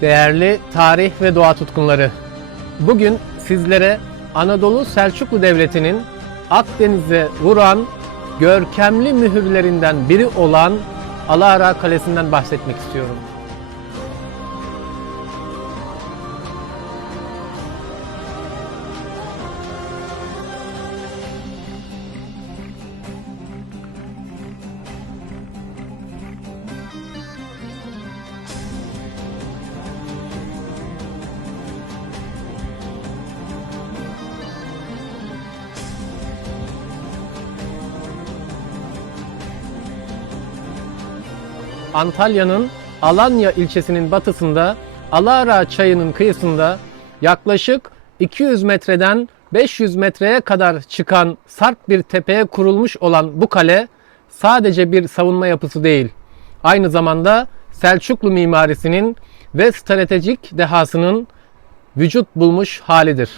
Değerli tarih ve doğa tutkunları, bugün sizlere Anadolu Selçuklu Devleti'nin Akdeniz'e vuran görkemli mühürlerinden biri olan Alara Kalesi'nden bahsetmek istiyorum. Antalya'nın Alanya ilçesinin batısında Alara çayının kıyısında yaklaşık 200 metreden 500 metreye kadar çıkan sarp bir tepeye kurulmuş olan bu kale sadece bir savunma yapısı değil. Aynı zamanda Selçuklu mimarisinin ve stratejik dehasının vücut bulmuş halidir.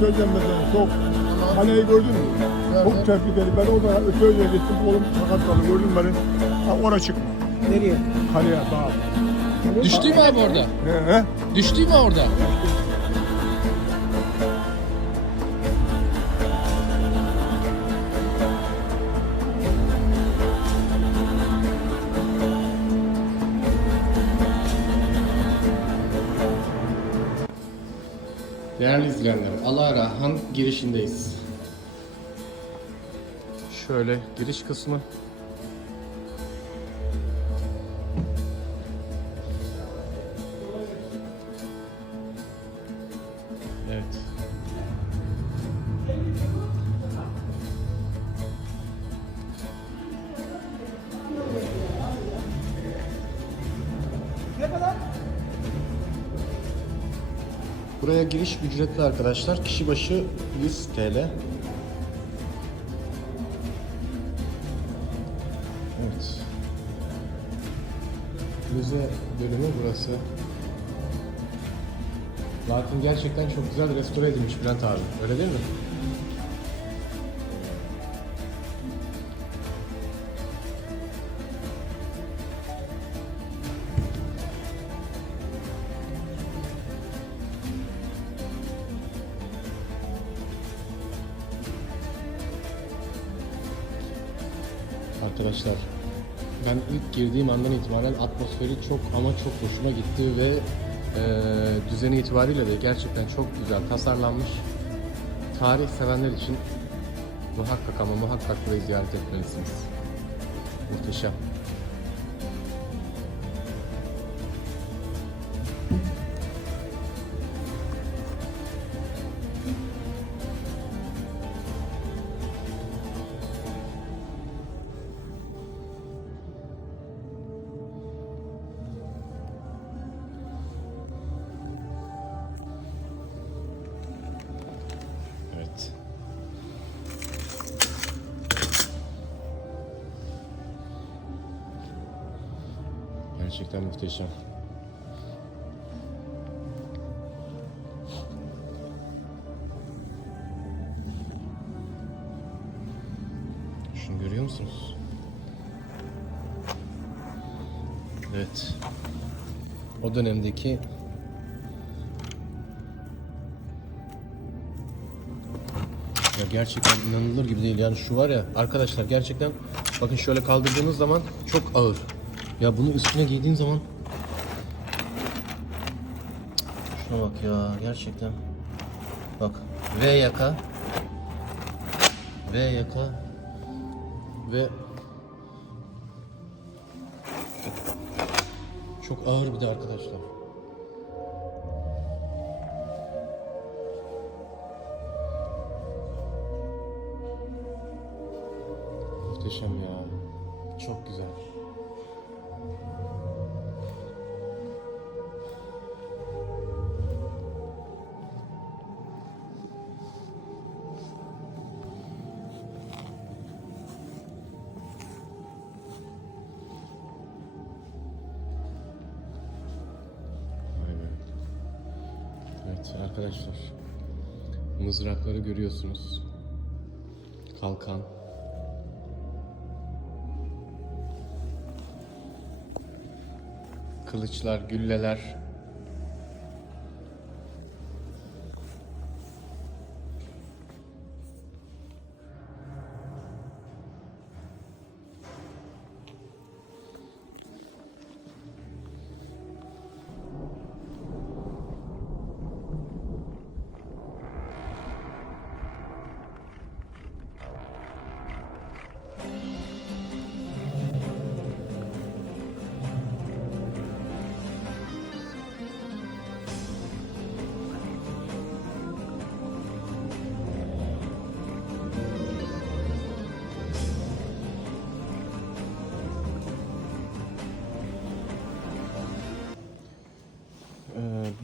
Söyleyeceğim mesela. Çok kaleyi gördün mü? Çok tehlikeli. Ben orada öteye gittim. Oğlum sakat kaldı. Gördün mü beni? Ha, oraya çıkma. Nereye? Kaleye dağa. Düştü mü abi orada? He he. Düştü mü orada? Değerli izleyenler, Alara Han girişindeyiz. Şöyle giriş kısmı. Buraya giriş ücretli arkadaşlar. Kişi başı 100 TL. Evet. Müze bölümü burası. Lakin gerçekten çok güzel restore edilmiş Bülent abi. Öyle değil mi? Arkadaşlar ben ilk girdiğim andan itibaren atmosferi çok ama çok hoşuma gitti ve e, düzeni itibariyle de gerçekten çok güzel tasarlanmış. Tarih sevenler için muhakkak ama muhakkak burayı ziyaret etmelisiniz. Muhteşem. Gerçekten muhteşem. Şunu görüyor musunuz? Evet. O dönemdeki Ya gerçekten inanılır gibi değil. Yani şu var ya arkadaşlar gerçekten bakın şöyle kaldırdığınız zaman çok ağır. Ya bunu üstüne giydiğin zaman Şuna bak ya gerçekten. Bak V yaka V yaka ve çok ağır bir de arkadaşlar. Muhteşem ya. Çok güzel. Arkadaşlar. Mızrakları görüyorsunuz. Kalkan. Kılıçlar, gülleler.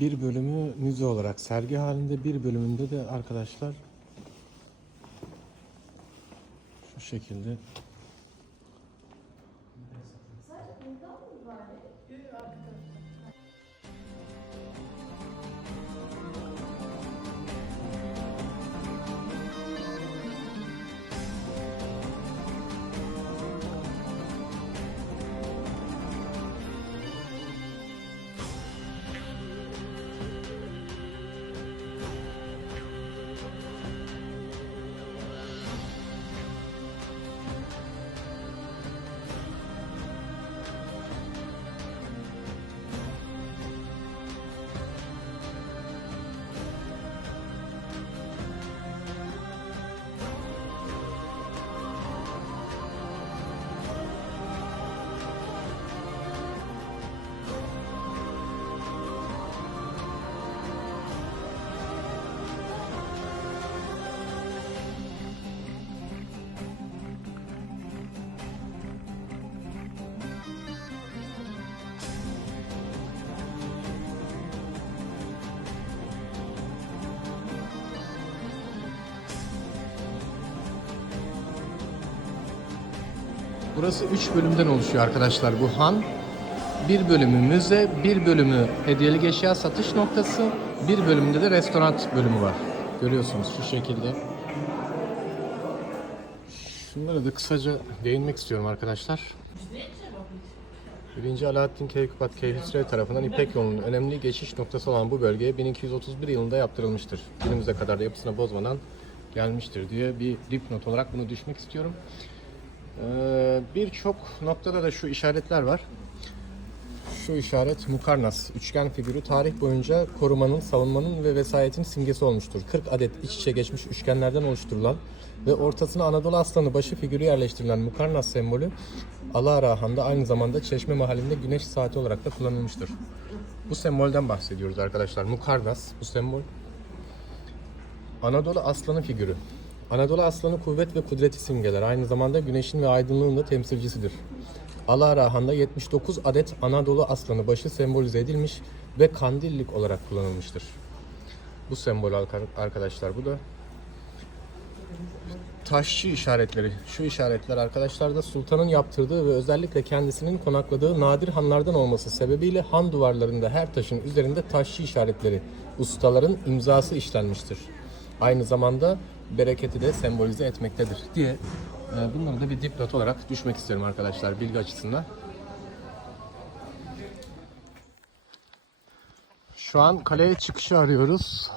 Bir bölümü müze olarak sergi halinde bir bölümünde de arkadaşlar şu şekilde Burası 3 bölümden oluşuyor arkadaşlar bu han. Bir bölümü müze, bir bölümü hediyelik eşya satış noktası, bir bölümünde de restoran bölümü var. Görüyorsunuz şu şekilde. Şunlara da kısaca değinmek istiyorum arkadaşlar. 1. Alaaddin Keykubat Keyhüsrev tarafından İpek yolunun önemli geçiş noktası olan bu bölgeye 1231 yılında yaptırılmıştır. Günümüze kadar da yapısını bozmadan gelmiştir diye bir dipnot olarak bunu düşmek istiyorum. Ee, Birçok noktada da şu işaretler var. Şu işaret Mukarnas, üçgen figürü tarih boyunca korumanın, savunmanın ve vesayetin simgesi olmuştur. 40 adet iç içe geçmiş üçgenlerden oluşturulan ve ortasına Anadolu aslanı başı figürü yerleştirilen Mukarnas sembolü Alara Han'da aynı zamanda Çeşme Mahalli'nde güneş saati olarak da kullanılmıştır. Bu sembolden bahsediyoruz arkadaşlar. Mukarnas bu sembol. Anadolu aslanı figürü. Anadolu aslanı kuvvet ve kudreti simgeler. Aynı zamanda güneşin ve aydınlığın da temsilcisidir. Alara Han'da 79 adet Anadolu aslanı başı sembolize edilmiş ve kandillik olarak kullanılmıştır. Bu sembol arka- arkadaşlar bu da taşçı işaretleri. Şu işaretler arkadaşlar da sultanın yaptırdığı ve özellikle kendisinin konakladığı nadir hanlardan olması sebebiyle han duvarlarında her taşın üzerinde taşçı işaretleri, ustaların imzası işlenmiştir. Aynı zamanda bereketi de sembolize etmektedir diye e, bunları da bir dipnot olarak düşmek isterim arkadaşlar bilgi açısından. Şu an kaleye çıkışı arıyoruz.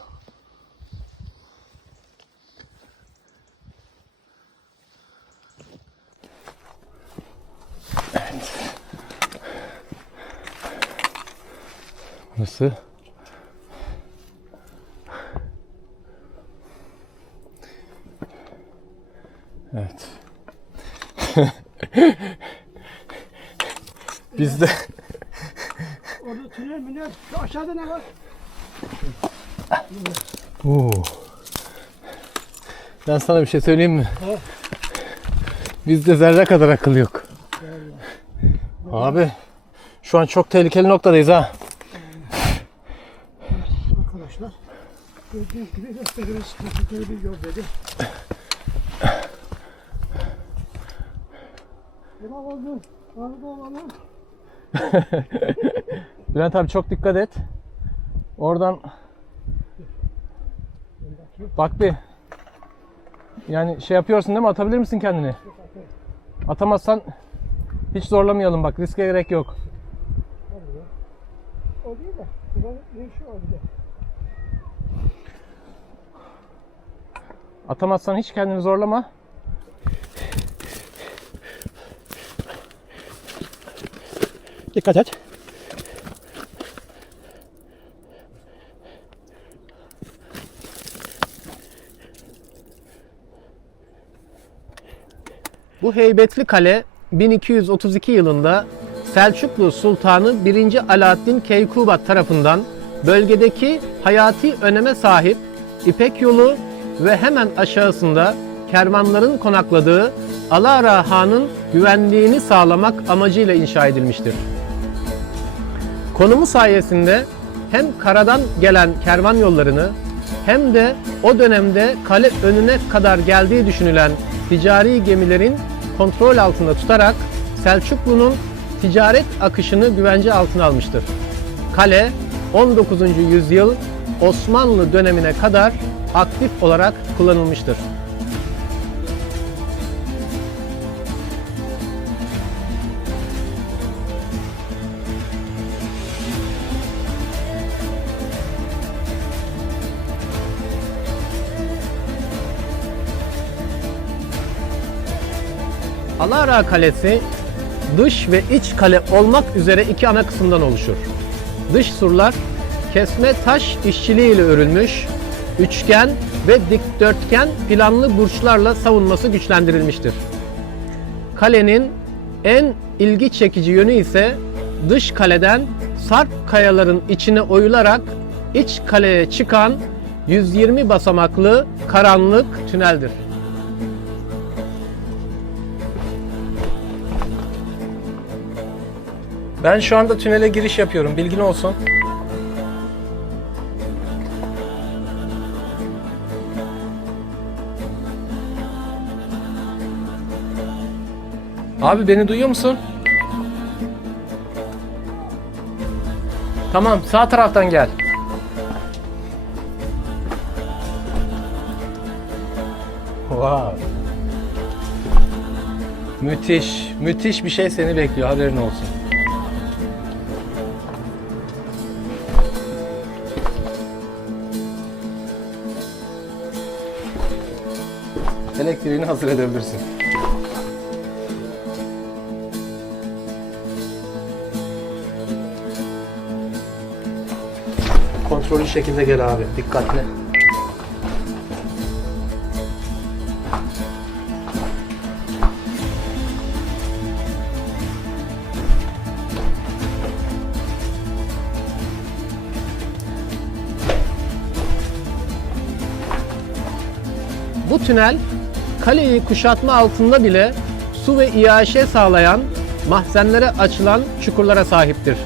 Burası. Evet. Biz de Orada tünel mi ne? Şu aşağıda ne var? Oo. Ben sana bir şey söyleyeyim mi? Bizde zerre kadar akıl yok. Abi şu an çok tehlikeli noktadayız ha. Arkadaşlar. Gördüğünüz gibi gösteriyoruz. Sıkıntılı bir yol dedi. Oldu. Arada olanı. Bülent abi çok dikkat et. Oradan bak bir. Yani şey yapıyorsun değil mi? Atabilir misin kendini? Atamazsan hiç zorlamayalım bak. Riske gerek yok. O değil de. Atamazsan hiç kendini zorlama. Dikkat et. Bu heybetli kale 1232 yılında Selçuklu Sultanı 1. Alaaddin Keykubat tarafından bölgedeki hayati öneme sahip İpek yolu ve hemen aşağısında kervanların konakladığı Alara Han'ın güvenliğini sağlamak amacıyla inşa edilmiştir. Konumu sayesinde hem karadan gelen kervan yollarını hem de o dönemde kale önüne kadar geldiği düşünülen ticari gemilerin kontrol altında tutarak Selçuklu'nun ticaret akışını güvence altına almıştır. Kale 19. yüzyıl Osmanlı dönemine kadar aktif olarak kullanılmıştır. Alara Kalesi dış ve iç kale olmak üzere iki ana kısımdan oluşur. Dış surlar kesme taş işçiliğiyle örülmüş, üçgen ve dikdörtgen planlı burçlarla savunması güçlendirilmiştir. Kalenin en ilgi çekici yönü ise dış kaleden sarp kayaların içine oyularak iç kaleye çıkan 120 basamaklı karanlık tüneldir. Ben şu anda tünele giriş yapıyorum. Bilgin olsun. Abi beni duyuyor musun? Tamam, sağ taraftan gel. Wow. Müthiş, müthiş bir şey seni bekliyor. Haberin olsun. Elektriğini hazır edebilirsin. Kontrollü şekilde gel abi. Dikkatli. Bu tünel kaleyi kuşatma altında bile su ve iaşe sağlayan mahzenlere açılan çukurlara sahiptir.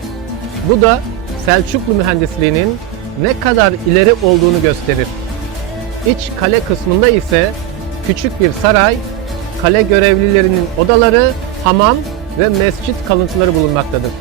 Bu da Selçuklu mühendisliğinin ne kadar ileri olduğunu gösterir. İç kale kısmında ise küçük bir saray, kale görevlilerinin odaları, hamam ve mescit kalıntıları bulunmaktadır.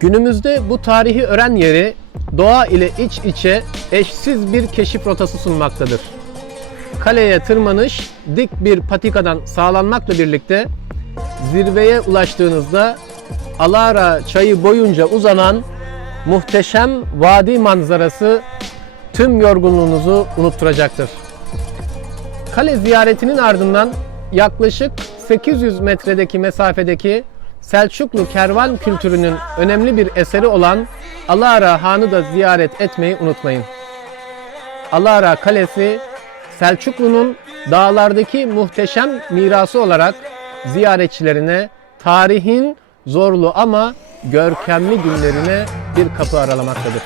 Günümüzde bu tarihi öğren yeri doğa ile iç içe eşsiz bir keşif rotası sunmaktadır. Kaleye tırmanış dik bir patikadan sağlanmakla birlikte zirveye ulaştığınızda Alara çayı boyunca uzanan muhteşem vadi manzarası tüm yorgunluğunuzu unutturacaktır. Kale ziyaretinin ardından yaklaşık 800 metredeki mesafedeki Selçuklu kervan kültürünün önemli bir eseri olan Alara Han'ı da ziyaret etmeyi unutmayın. Alara Kalesi Selçuklu'nun dağlardaki muhteşem mirası olarak ziyaretçilerine tarihin zorlu ama görkemli günlerine bir kapı aralamaktadır.